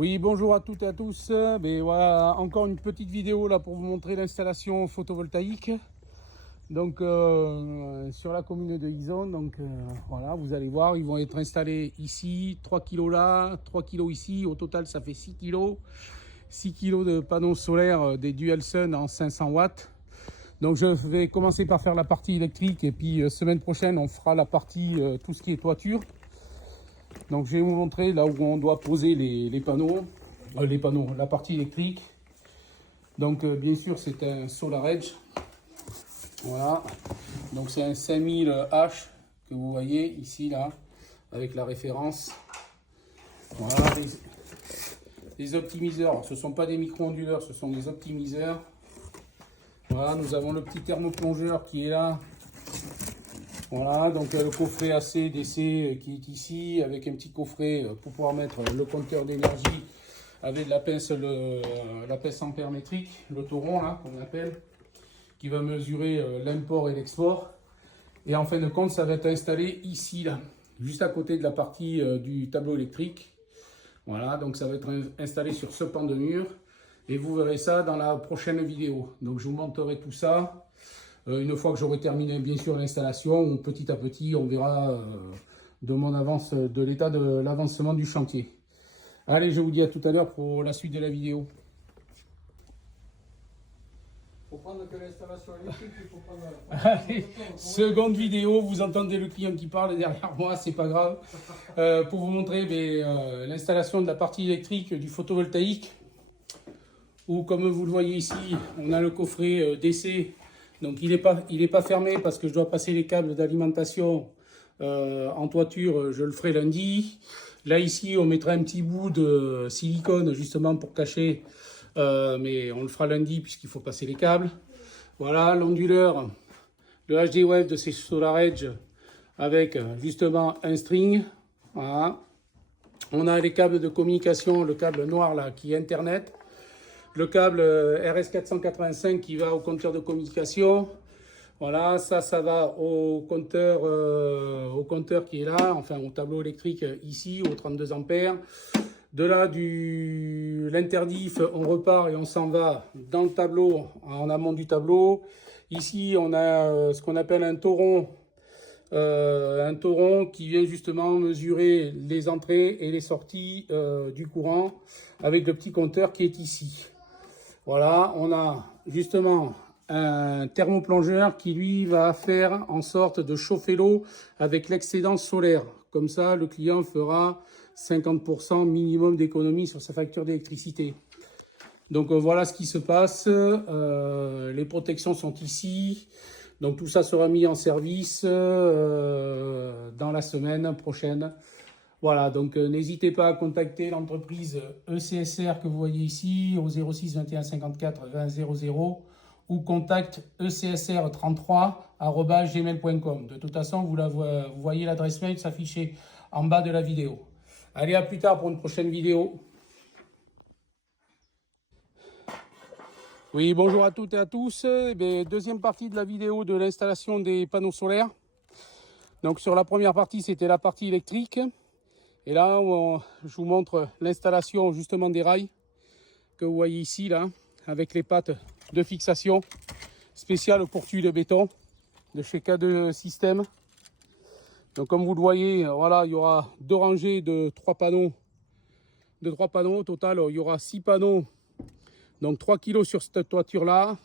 Oui, bonjour à toutes et à tous. Ben voilà, encore une petite vidéo là pour vous montrer l'installation photovoltaïque. Donc sur la commune de Ison. Donc voilà, vous allez voir, ils vont être installés ici, 3 kg là, 3 kg ici. Au total, ça fait 6 kg. 6 kg de panneaux solaires des Dualsun en 500 watts. Donc je vais commencer par faire la partie électrique et puis semaine prochaine, on fera la partie tout ce qui est toiture. Donc je vais vous montrer là où on doit poser les panneaux, la partie électrique. Donc bien sûr c'est un SolarEdge, voilà. Donc c'est un 5000H que vous voyez ici là, avec la référence. Voilà les optimiseurs, ce ne sont pas des micro-onduleurs, ce sont des optimiseurs. Voilà, nous avons le petit thermoplongeur qui est là. Voilà, donc le coffret AC, DC qui est ici, avec un petit coffret pour pouvoir mettre le compteur d'énergie avec la pince ampère métrique, le tauron là qu'on appelle, qui va mesurer l'import et l'export. Et en fin de compte, ça va être installé ici là, juste à côté de la partie du tableau électrique. Voilà, donc ça va être installé sur ce pan de mur. Et vous verrez ça dans la prochaine vidéo. Donc je vous montrerai tout ça. Une fois que j'aurai terminé bien sûr l'installation, petit à petit on verra de l'état de l'avancement du chantier. Allez, je vous dis à tout à l'heure pour la suite de la vidéo. Faut prendre que l'installation électrique, il faut prendre Allez, seconde vidéo, vous entendez le client qui parle derrière moi, c'est pas grave. Pour vous montrer l'installation de la partie électrique du photovoltaïque, où comme vous le voyez ici, on a le coffret DC. Donc il est pas fermé parce que je dois passer les câbles d'alimentation en toiture, je le ferai lundi. Là ici on mettra un petit bout de silicone justement pour cacher, mais on le fera lundi puisqu'il faut passer les câbles. Voilà l'onduleur, le HD Wave de ces SolarEdge avec justement un string. Voilà. On a les câbles de communication, le câble noir là qui est Internet. Le câble RS485 qui va au compteur de communication. Voilà, ça va au compteur qui est là, enfin au tableau électrique ici, au 32 ampères. De là, l'interdif, on repart et on s'en va dans le tableau, en amont du tableau. Ici, on a ce qu'on appelle un tauron qui vient justement mesurer les entrées et les sorties du courant avec le petit compteur qui est ici. Voilà, on a justement un thermoplongeur qui lui va faire en sorte de chauffer l'eau avec l'excédent solaire. Comme ça, le client fera 50% minimum d'économie sur sa facture d'électricité. Donc voilà ce qui se passe. Les protections sont ici. Donc tout ça sera mis en service dans la semaine prochaine. Voilà, donc n'hésitez pas à contacter l'entreprise ECSR que vous voyez ici au 06 21 54 20 00 ou contact ecsr33@gmail.com. De toute façon, vous voyez l'adresse mail s'afficher en bas de la vidéo. Allez, à plus tard pour une prochaine vidéo. Oui, bonjour à toutes et à tous. Deuxième partie de la vidéo de l'installation des panneaux solaires. Donc sur la première partie, c'était la partie électrique. Et là, je vous montre l'installation justement des rails que vous voyez ici, là, avec les pattes de fixation spéciales pour tuiles de béton de chez K2 System. Donc comme vous le voyez, voilà, il y aura deux rangées de 3 panneaux. Au total, il y aura 6 panneaux, donc 3 kg sur cette toiture-là.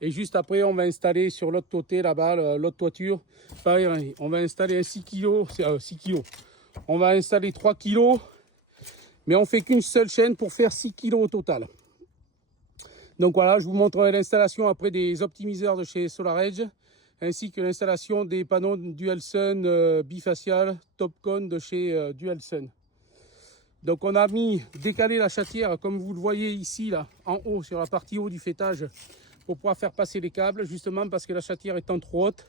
Et juste après, on va installer sur l'autre côté, là-bas, l'autre toiture. Pareil, on va installer un 6 kg, 6 kg. On va installer 3 kg, mais on fait qu'une seule chaîne pour faire 6 kg au total. Donc voilà, je vous montrerai l'installation après des optimiseurs de chez SolarEdge, ainsi que l'installation des panneaux Dualsun bifacial Topcon de chez Dualsun. Donc on a décalé la chatière, comme vous le voyez ici, là, en haut, sur la partie haut du faîtage, pour pouvoir faire passer les câbles, justement parce que la chatière étant trop haute.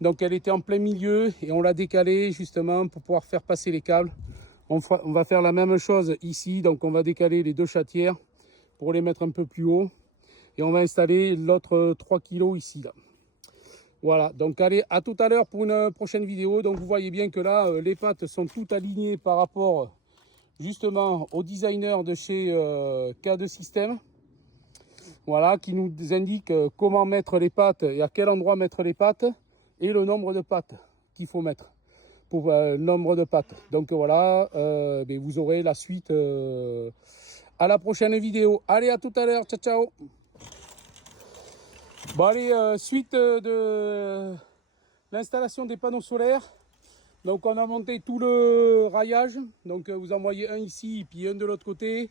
Donc elle était en plein milieu et on l'a décalée justement pour pouvoir faire passer les câbles. On va faire la même chose ici, donc on va décaler les deux chatières pour les mettre un peu plus haut. Et on va installer l'autre 3 kg ici. Là. Voilà, donc allez, à tout à l'heure pour une prochaine vidéo. Donc vous voyez bien que là, les pattes sont toutes alignées par rapport justement au designer de chez K2 System. Voilà, qui nous indique comment mettre les pattes et à quel endroit mettre les pattes et le nombre de pattes qu'il faut mettre pour le nombre de pattes. Donc voilà, vous aurez la suite à la prochaine vidéo. Allez, à tout à l'heure, ciao ciao. Bon allez, suite de l'installation des panneaux solaires. Donc on a monté tout le raillage. Donc vous en voyez un ici et puis un de l'autre côté.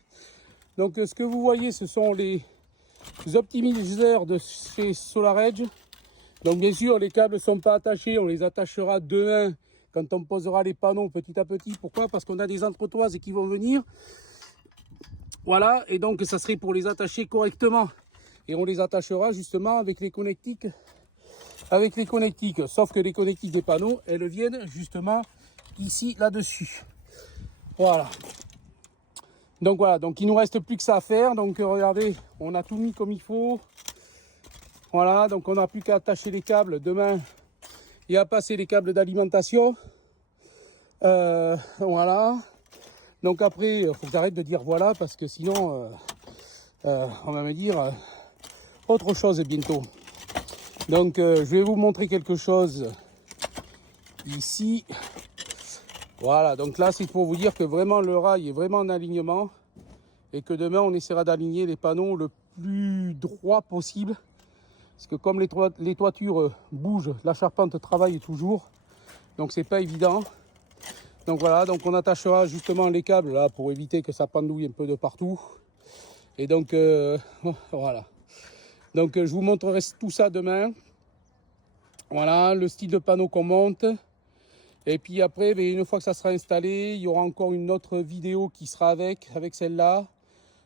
Donc ce que vous voyez, ce sont les optimiseurs de chez SolarEdge. Donc bien sûr, les câbles ne sont pas attachés. On les attachera demain quand on posera les panneaux petit à petit. Pourquoi? Parce qu'on a des entretoises qui vont venir. Voilà, et donc ça serait pour les attacher correctement. Et on les attachera justement avec les connectiques. Avec les connectiques. Sauf que les connectiques des panneaux, elles viennent justement ici, là-dessus. Voilà. Donc voilà, donc il ne nous reste plus que ça à faire. Donc regardez, on a tout mis comme il faut. Voilà, donc on n'a plus qu'à attacher les câbles demain et à passer les câbles d'alimentation. Voilà. Donc après, il faut que j'arrête de dire voilà parce que sinon, on va me dire autre chose bientôt. Donc je vais vous montrer quelque chose ici. Voilà, donc là c'est pour vous dire que vraiment le rail est vraiment en alignement et que demain on essaiera d'aligner les panneaux le plus droit possible. Parce que comme les toitures bougent, la charpente travaille toujours, donc c'est pas évident. Donc voilà, donc on attachera justement les câbles là pour éviter que ça pendouille un peu de partout. Et donc voilà. Donc je vous montrerai tout ça demain. Voilà, le style de panneau qu'on monte. Et puis après, une fois que ça sera installé, il y aura encore une autre vidéo qui sera avec celle-là,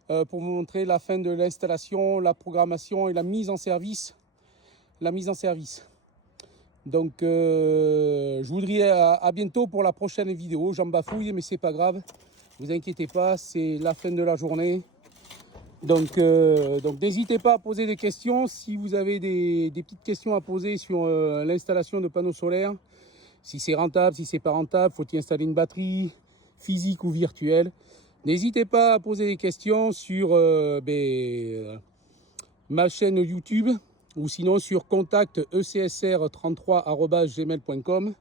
pour vous montrer la fin de l'installation, la programmation et la mise en service. Donc je vous dirai à bientôt pour la prochaine vidéo. J'en bafouille, mais c'est pas grave. Vous inquiétez pas, c'est la fin de la journée. Donc n'hésitez pas à poser des questions. Si vous avez des petites questions à poser sur l'installation de panneaux solaires, si c'est rentable, si c'est pas rentable, faut-il installer une batterie physique ou virtuelle, n'hésitez pas à poser des questions sur ma chaîne YouTube ou sinon sur contact ecsr33@gmail.com.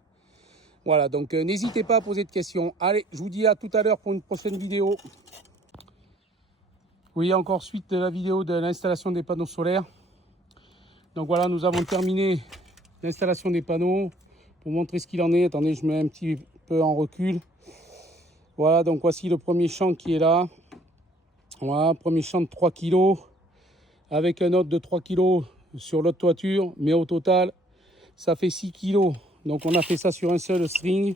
Voilà, donc n'hésitez pas à poser de questions. Allez, je vous dis à tout à l'heure pour une prochaine vidéo. Oui, encore suite de la vidéo de l'installation des panneaux solaires. Donc voilà, nous avons terminé l'installation des panneaux. Pour montrer ce qu'il en est, attendez, je mets un petit peu en recul. Voilà, donc voici le premier champ qui est là. Voilà, premier champ de 3 kg avec un autre de 3 kg sur l'autre toiture, mais au total, ça fait 6 kg. Donc on a fait ça sur un seul string.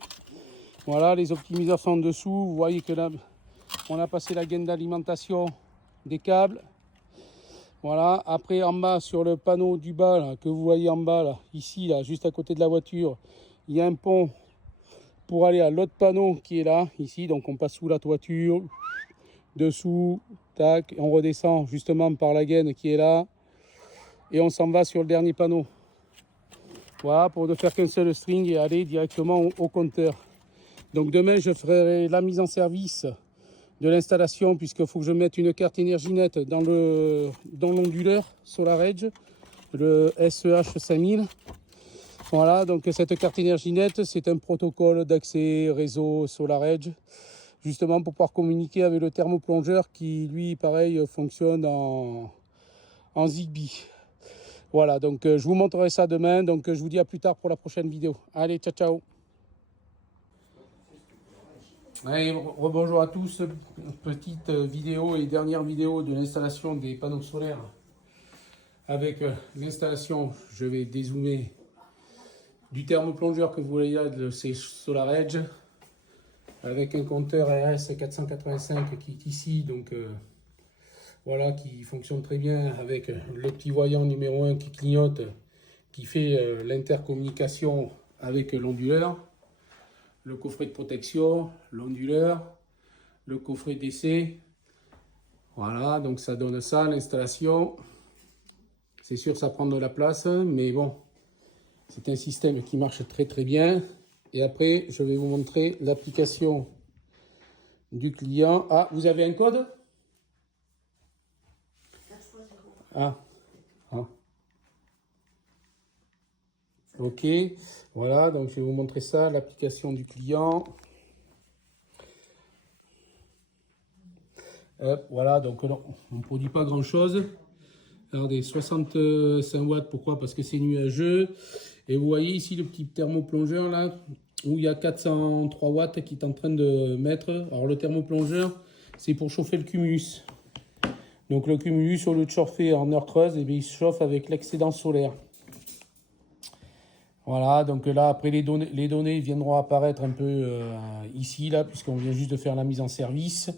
Voilà, les optimiseurs sont en dessous. Vous voyez que là, on a passé la gaine d'alimentation des câbles. Voilà, après en bas sur le panneau du bas là, que vous voyez en bas là, ici là, juste à côté de la voiture, il y a un pont pour aller à l'autre panneau qui est là, ici. Donc on passe sous la toiture, dessous, tac, on redescend justement par la gaine qui est là et on s'en va sur le dernier panneau. Voilà, pour ne faire qu'un seul string et aller directement au compteur. Donc demain je ferai la mise en service de l'installation puisqu'il faut que je mette une carte Energinet dans l'onduleur SolarEdge, le SEH 5000. Voilà, donc cette carte Energinet, c'est un protocole d'accès réseau SolarEdge, justement pour pouvoir communiquer avec le thermoplongeur qui, lui, pareil, fonctionne en Zigbee. Voilà, donc je vous montrerai ça demain, donc je vous dis à plus tard pour la prochaine vidéo. Allez, ciao, ciao. Allez, rebonjour à tous, petite vidéo et dernière vidéo de l'installation des panneaux solaires. Avec l'installation, je vais dézoomer du thermoplongeur que vous voyez là de ces SolarEdge avec un compteur RS485 qui est ici, donc voilà, qui fonctionne très bien avec le petit voyant numéro 1 qui clignote, qui fait l'intercommunication avec l'onduleur, le coffret de protection, l'onduleur, le coffret d'essai. Voilà, donc ça donne ça, l'installation. C'est sûr, ça prend de la place, mais bon, c'est un système qui marche très très bien. Et après, je vais vous montrer l'application du client. Ah, vous avez un code? 4x0. Ah. Ah. Ok, voilà, donc je vais vous montrer ça, l'application du client. Hop, voilà, donc on ne produit pas grand chose. Regardez, 65 watts, pourquoi? Parce que c'est nuageux. Et vous voyez ici le petit thermoplongeur là, où il y a 403 watts qui est en train de mettre. Alors le thermoplongeur, c'est pour chauffer le cumulus. Donc le cumulus, au lieu de chauffer en heure creuse, eh bien, il se chauffe avec l'excédent solaire. Voilà, donc là, après les données viendront apparaître un peu ici, là, puisqu'on vient juste de faire la mise en service.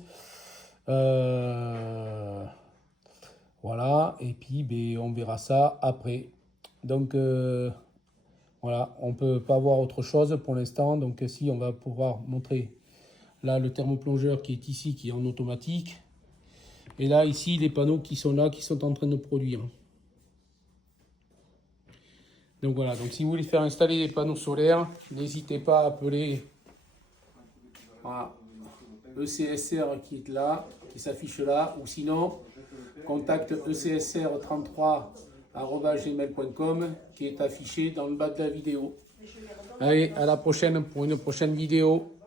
Voilà, et puis ben, on verra ça après. Donc voilà, on ne peut pas voir autre chose pour l'instant. Donc si, on va pouvoir montrer là le thermoplongeur qui est ici, qui est en automatique. Et là, ici, les panneaux qui sont là, qui sont en train de produire. Donc voilà, donc si vous voulez faire installer des panneaux solaires, n'hésitez pas à appeler voilà, ECSR qui est là, qui s'affiche là, ou sinon, contacte ecsr33@gmail.com qui est affiché dans le bas de la vidéo. Allez, à la prochaine pour une prochaine vidéo.